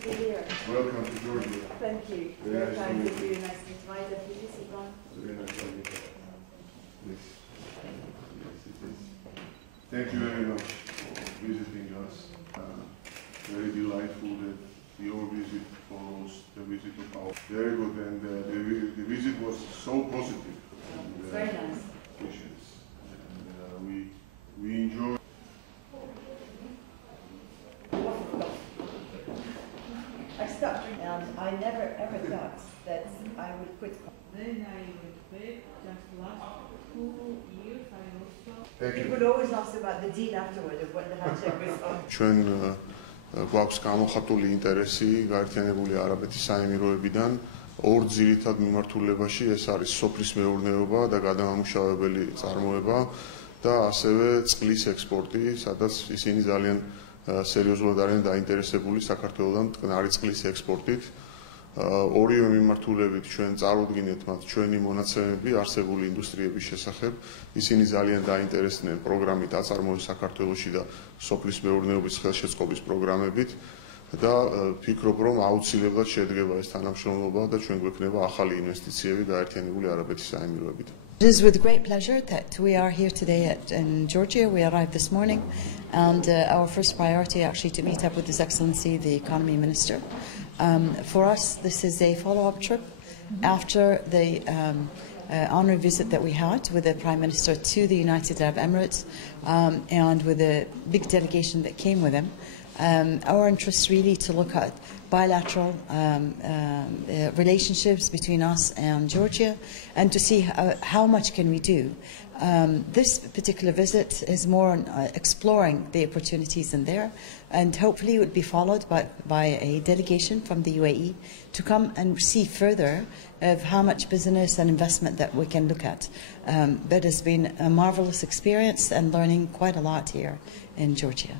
to be here. Welcome to Georgia. Thank you. Very nice to meet you. Very nice to meet you. My deputy, Sidran. Very nice to meet you. Yes. Yes, it is. Thank you very much for visiting us. Very delightful that your visit follows the visit of our. Very good, and the visit was so positive. And, Very nice. Patience. And we enjoy. I stopped and I never ever thought that I would quit. Then I went back just last 2 years. I also. Thank you. People always ask about the deal afterward of when the handshake was on. ჩვენ გვაქვს გამოხატული ინტერესი გაერთიანებული არაბეთის საემიროებიდან ორ ძირითად მიმართულებაში, ეს არის სოფლის მეურნეობა და გადამამუშავებელი წარმოება და ასევე წყლის ექსპორტი, სადაც ისინი ძალიან სერიოზულად არიან დაინტერესებული საქართველოსთან მტკნარი წყლის ექსპორტით. ორივე მიმართულებით ჩვენ წარუდგინეთ მათ ჩვენი მონაცემები არსებული ინდუსტრიების შესახებ. ისინი ძალიან დაინტერესდნენ პროგრამით აწარმოეს საქართველოში და სოფლის მეურნეობის ხელშეწყობის პროგრამებით და ფიქრობ, რომ აუცილებლად შედგება ეს თანამშრომლობა და ჩვენ გვექნება ახალი ინვესტიციები გაერთიანებული არაბეთის საემიროებით. It is with great pleasure that we are here today in Georgia. We arrived this morning, and our first priority actually to meet up with His Excellency, the Economy Minister. For us, this is a follow-up trip after the honorary visit that we had with the Prime Minister to the United Arab Emirates and with the big delegation that came with him. Our interest really to look at bilateral relationships between us and Georgia and to see how much can we do. This particular visit is more on exploring the opportunities in there, and hopefully it would be followed by a delegation from the UAE to come and see further of how much business and investment that we can look at. But it's been a marvelous experience and learning quite a lot here in Georgia.